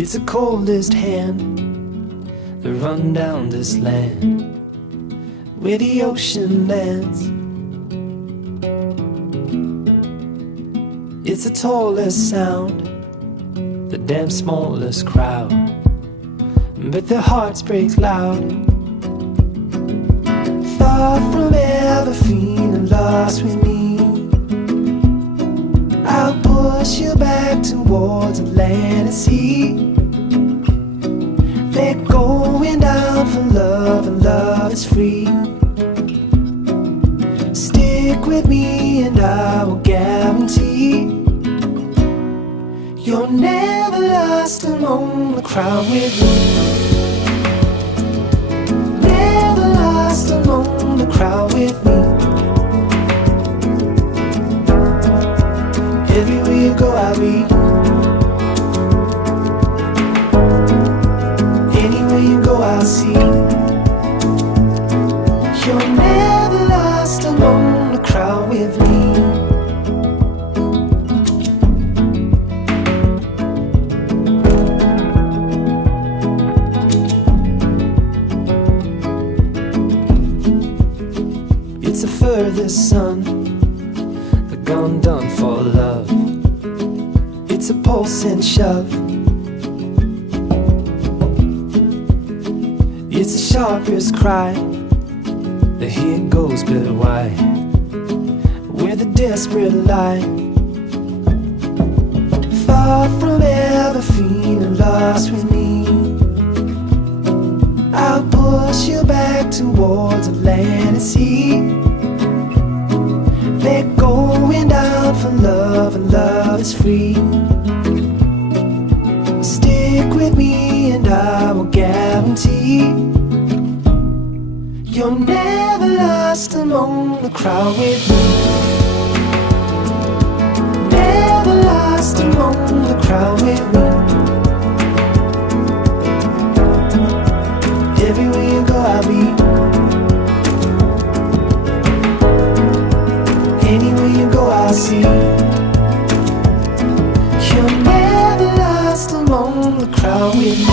It's the coldest hand that run down this land where the ocean lands. It's the tallest sound, the damn smallest crowd, but their hearts break loud. Far from ever feeling lost with me, I'll push you back towards the land and sea. They're going down for love, and love is free. Stick with me and I will guarantee you're never lost among the crowd with me. Never lost among the crowd with me. Everywhere you go I'll be. Anywhere you go I'll see. You're never lost among the crowd with me. It's the furthest sun, the gone done for love. It's a pulse and shove. It's the sharpest cry, the here goes but why, where the desperate lie. Far from ever feeling lost with me, I'll push you back towards the land and sea. They're going down for love, and love is free. Stick with me and I will guarantee you're never lost among the crowd with me. Never lost among the crowd with me. Everywhere you go I'll be. Anywhere you go I'll see. You're never lost among the crowd with me.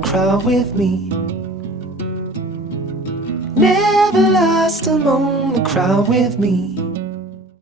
Crowd with me. Never lost among the crowd with me.